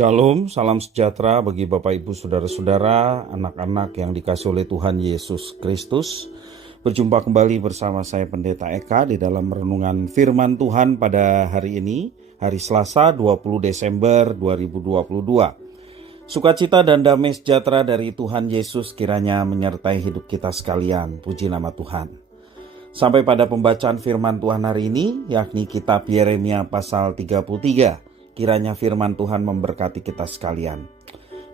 Shalom, salam sejahtera bagi Bapak Ibu Saudara-saudara, anak-anak yang dikasihi oleh Tuhan Yesus Kristus. Berjumpa kembali bersama saya Pendeta Eka di dalam renungan firman Tuhan pada hari ini, hari Selasa 20 Desember 2022. Sukacita dan damai sejahtera dari Tuhan Yesus kiranya menyertai hidup kita sekalian. Puji nama Tuhan. Sampai pada pembacaan firman Tuhan hari ini, yakni kitab Yeremia pasal 33. Kiranya firman Tuhan memberkati kita sekalian.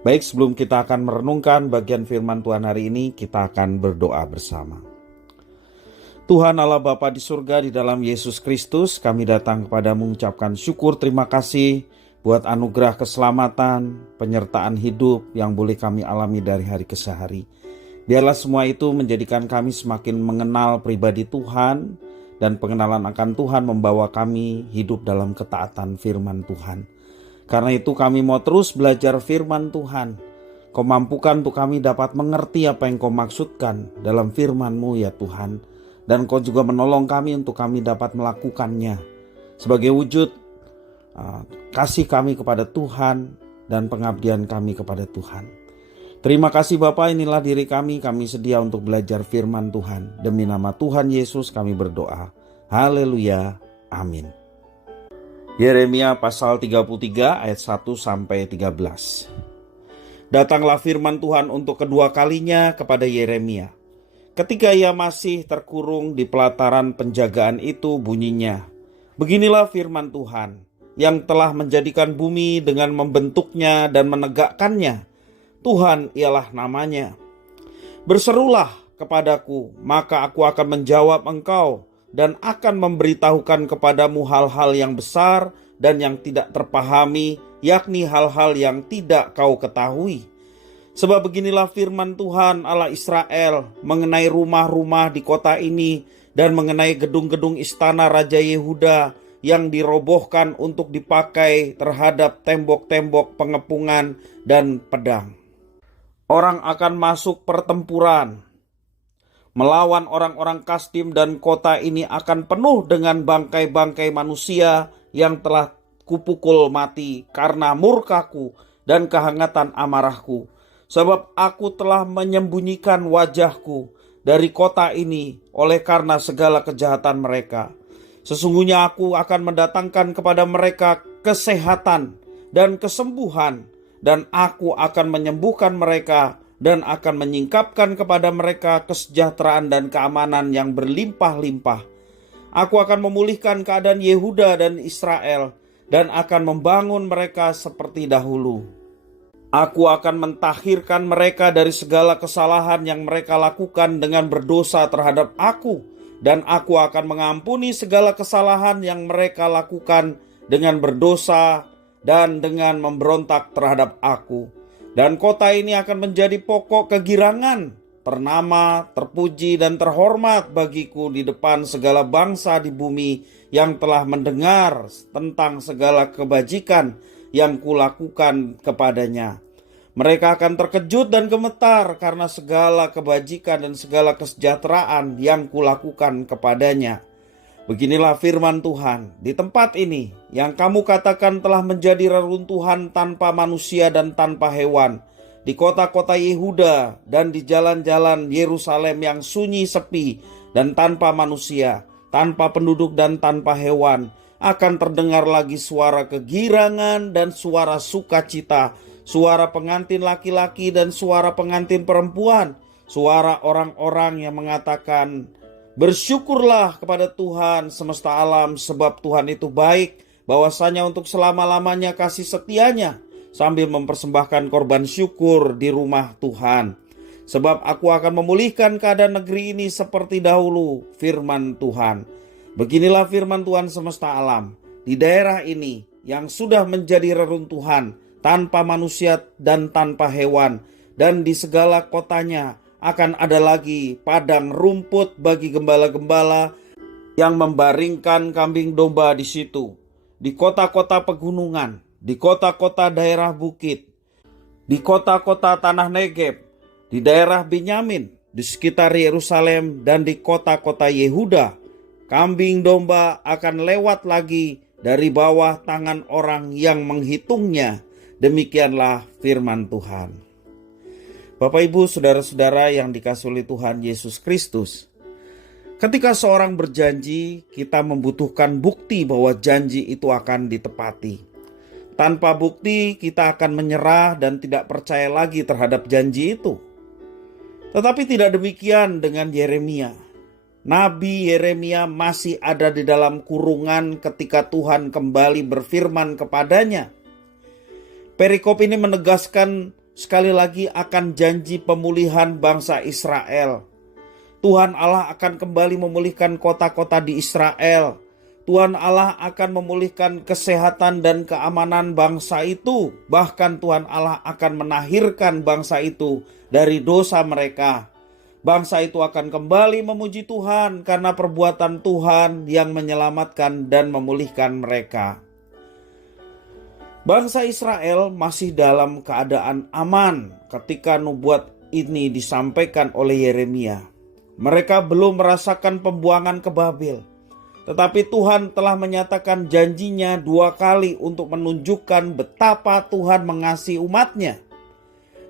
Baik, sebelum kita akan merenungkan bagian firman Tuhan hari ini, kita akan berdoa bersama. Tuhan Allah Bapa di surga, di dalam Yesus Kristus, kami datang kepadamu mengucapkan syukur terima kasih buat anugerah keselamatan, penyertaan hidup yang boleh kami alami dari hari ke hari. Biarlah semua itu menjadikan kami semakin mengenal pribadi Tuhan, dan pengenalan akan Tuhan membawa kami hidup dalam ketaatan firman Tuhan. Karena itu kami mau terus belajar firman Tuhan. Kau mampukan untuk kami dapat mengerti apa yang kau maksudkan dalam firman-Mu ya Tuhan. Dan kau juga menolong kami untuk kami dapat melakukannya. Sebagai wujud kasih kami kepada Tuhan dan pengabdian kami kepada Tuhan. Terima kasih Bapa, inilah diri kami sedia untuk belajar firman Tuhan. Demi nama Tuhan Yesus kami berdoa. Haleluya, amin. Yeremia pasal 33 ayat 1-13. Datanglah firman Tuhan untuk kedua kalinya kepada Yeremia. Ketika ia masih terkurung di pelataran penjagaan itu bunyinya, beginilah firman Tuhan yang telah menjadikan bumi dengan membentuknya dan menegakkannya. Tuhan ialah namanya. Berserulah kepadaku, maka aku akan menjawab engkau dan akan memberitahukan kepadamu hal-hal yang besar dan yang tidak terpahami, yakni hal-hal yang tidak kau ketahui. Sebab beginilah firman Tuhan Allah Israel mengenai rumah-rumah di kota ini dan mengenai gedung-gedung istana Raja Yehuda yang dirobohkan untuk dipakai terhadap tembok-tembok pengepungan dan pedang. Orang akan masuk pertempuran melawan orang-orang Kasdim, dan kota ini akan penuh dengan bangkai-bangkai manusia yang telah kupukul mati karena murkaku dan kehangatan amarahku. Sebab aku telah menyembunyikan wajahku dari kota ini oleh karena segala kejahatan mereka. Sesungguhnya aku akan mendatangkan kepada mereka kesehatan dan kesembuhan, dan aku akan menyembuhkan mereka dan akan menyingkapkan kepada mereka kesejahteraan dan keamanan yang berlimpah-limpah. Aku akan memulihkan keadaan Yehuda dan Israel dan akan membangun mereka seperti dahulu. Aku akan mentahirkan mereka dari segala kesalahan yang mereka lakukan dengan berdosa terhadap aku, dan aku akan mengampuni segala kesalahan yang mereka lakukan dengan berdosa dan dengan memberontak terhadap aku. Dan kota ini akan menjadi pokok kegirangan, ternama, terpuji dan terhormat bagiku di depan segala bangsa di bumi yang telah mendengar tentang segala kebajikan yang kulakukan kepadanya. Mereka akan terkejut dan gemetar karena segala kebajikan dan segala kesejahteraan yang kulakukan kepadanya. Beginilah firman Tuhan, di tempat ini yang kamu katakan telah menjadi reruntuhan tanpa manusia dan tanpa hewan, di kota-kota Yehuda dan di jalan-jalan Yerusalem yang sunyi sepi dan tanpa manusia, tanpa penduduk dan tanpa hewan, akan terdengar lagi suara kegirangan dan suara sukacita, suara pengantin laki-laki dan suara pengantin perempuan, suara orang-orang yang mengatakan, bersyukurlah kepada Tuhan semesta alam, sebab Tuhan itu baik, bahwasanya untuk selama-lamanya kasih setianya, sambil mempersembahkan korban syukur di rumah Tuhan. Sebab aku akan memulihkan keadaan negeri ini seperti dahulu, firman Tuhan. Beginilah firman Tuhan semesta alam, di daerah ini yang sudah menjadi reruntuhan, tanpa manusia dan tanpa hewan, dan di segala kotanya akan ada lagi padang rumput bagi gembala-gembala yang membaringkan kambing domba di situ. Di kota-kota pegunungan, di kota-kota daerah bukit, di kota-kota tanah Negeb, di daerah Benyamin, di sekitar Yerusalem dan di kota-kota Yehuda, kambing domba akan lewat lagi dari bawah tangan orang yang menghitungnya, Demikianlah firman Tuhan. Bapak, Ibu, saudara-saudara yang dikasihi oleh Tuhan Yesus Kristus, ketika seorang berjanji, kita membutuhkan bukti bahwa janji itu akan ditepati. Tanpa bukti, kita akan menyerah dan tidak percaya lagi terhadap janji itu. Tetapi tidak demikian dengan Yeremia. Nabi Yeremia masih ada di dalam kurungan ketika Tuhan kembali berfirman kepadanya. Perikop ini menegaskan sekali lagi akan janji pemulihan bangsa Israel. Tuhan Allah akan kembali memulihkan kota-kota di Israel. Tuhan Allah akan memulihkan kesehatan dan keamanan bangsa itu. Bahkan Tuhan Allah akan menahirkan bangsa itu dari dosa mereka. Bangsa itu akan kembali memuji Tuhan karena perbuatan Tuhan yang menyelamatkan dan memulihkan mereka. Bangsa Israel masih dalam keadaan aman ketika nubuat ini disampaikan oleh Yeremia. Mereka belum merasakan pembuangan ke Babel. Tetapi Tuhan telah menyatakan janjinya 2 kali untuk menunjukkan betapa Tuhan mengasihi umatnya.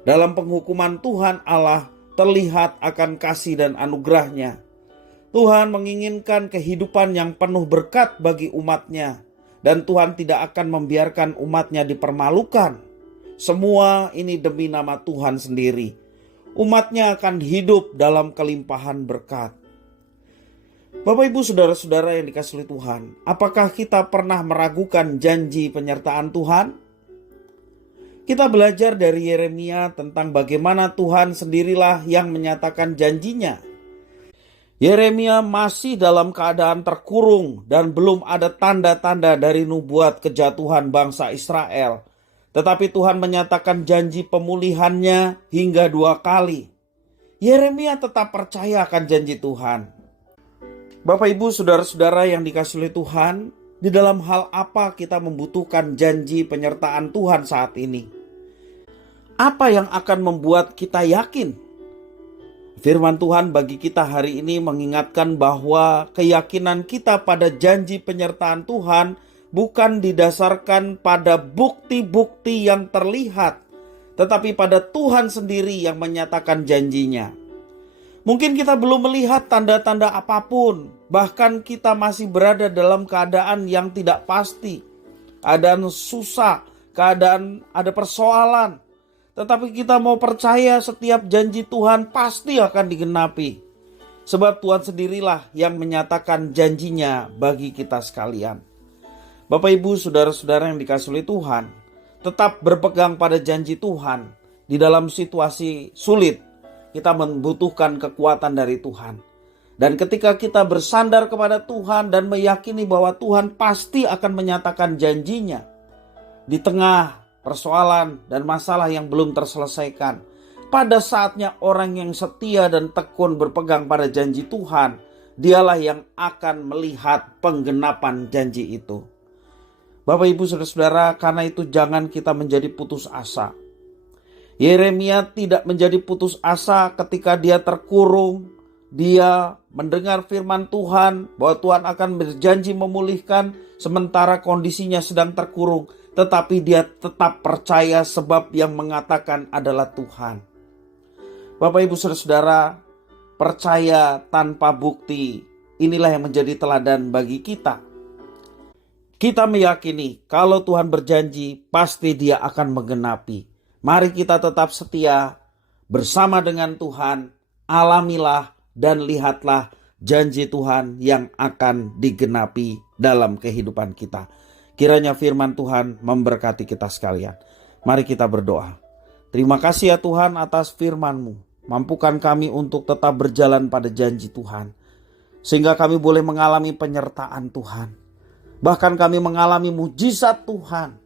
Dalam penghukuman Tuhan Allah terlihat akan kasih dan anugerahnya. Tuhan menginginkan kehidupan yang penuh berkat bagi umatnya. Dan Tuhan tidak akan membiarkan umatnya dipermalukan. Semua ini demi nama Tuhan sendiri. Umatnya akan hidup dalam kelimpahan berkat. Bapak, Ibu, saudara-saudara yang dikasihi Tuhan, apakah kita pernah meragukan janji penyertaan Tuhan? Kita belajar dari Yeremia tentang bagaimana Tuhan sendirilah yang menyatakan janjinya. Yeremia masih dalam keadaan terkurung dan belum ada tanda-tanda dari nubuat kejatuhan bangsa Israel. Tetapi Tuhan menyatakan janji pemulihannya hingga 2 kali. Yeremia tetap percaya akan janji Tuhan. Bapak, Ibu, saudara-saudara yang dikasihi oleh Tuhan, di dalam hal apa kita membutuhkan janji penyertaan Tuhan saat ini? Apa yang akan membuat kita yakin? Firman Tuhan bagi kita hari ini mengingatkan bahwa keyakinan kita pada janji penyertaan Tuhan bukan didasarkan pada bukti-bukti yang terlihat, tetapi pada Tuhan sendiri yang menyatakan janjinya. Mungkin kita belum melihat tanda-tanda apapun, bahkan kita masih berada dalam keadaan yang tidak pasti, keadaan susah, keadaan ada persoalan. Tetapi kita mau percaya setiap janji Tuhan pasti akan digenapi. Sebab Tuhan sendirilah yang menyatakan janjinya bagi kita sekalian. Bapak, Ibu, saudara-saudara yang dikasihi oleh Tuhan, tetap berpegang pada janji Tuhan. Di dalam situasi sulit, kita membutuhkan kekuatan dari Tuhan. Dan ketika kita bersandar kepada Tuhan dan meyakini bahwa Tuhan pasti akan menyatakan janjinya, di tengah persoalan dan masalah yang belum terselesaikan, pada saatnya orang yang setia dan tekun berpegang pada janji Tuhan, dialah yang akan melihat penggenapan janji itu. Bapak, Ibu, saudara-saudara, karena itu jangan kita menjadi putus asa. Yeremia tidak menjadi putus asa ketika dia terkurung. Dia mendengar firman Tuhan bahwa Tuhan akan berjanji memulihkan sementara kondisinya sedang terkurung. Tetapi dia tetap percaya sebab yang mengatakan adalah Tuhan. Bapak, Ibu, saudara-saudara, percaya tanpa bukti, inilah yang menjadi teladan bagi kita. Kita meyakini kalau Tuhan berjanji, pasti Dia akan menggenapi. Mari kita tetap setia bersama dengan Tuhan, alamilah dan lihatlah janji Tuhan yang akan digenapi dalam kehidupan kita. Kiranya firman Tuhan memberkati kita sekalian. Mari kita berdoa. Terima kasih ya Tuhan atas firman-Mu. Mampukan kami untuk tetap berjalan pada janji Tuhan. Sehingga kami boleh mengalami penyertaan Tuhan. Bahkan kami mengalami mujizat Tuhan.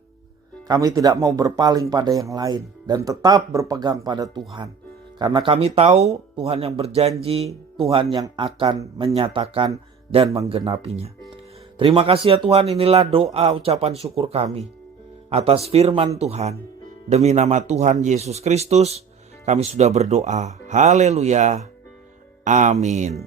Kami tidak mau berpaling pada yang lain. Dan tetap berpegang pada Tuhan. Karena kami tahu Tuhan yang berjanji, Tuhan yang akan menyatakan dan menggenapinya. Terima kasih ya Tuhan, inilah doa ucapan syukur kami atas firman Tuhan. Demi nama Tuhan Yesus Kristus, kami sudah berdoa. Haleluya. Amin.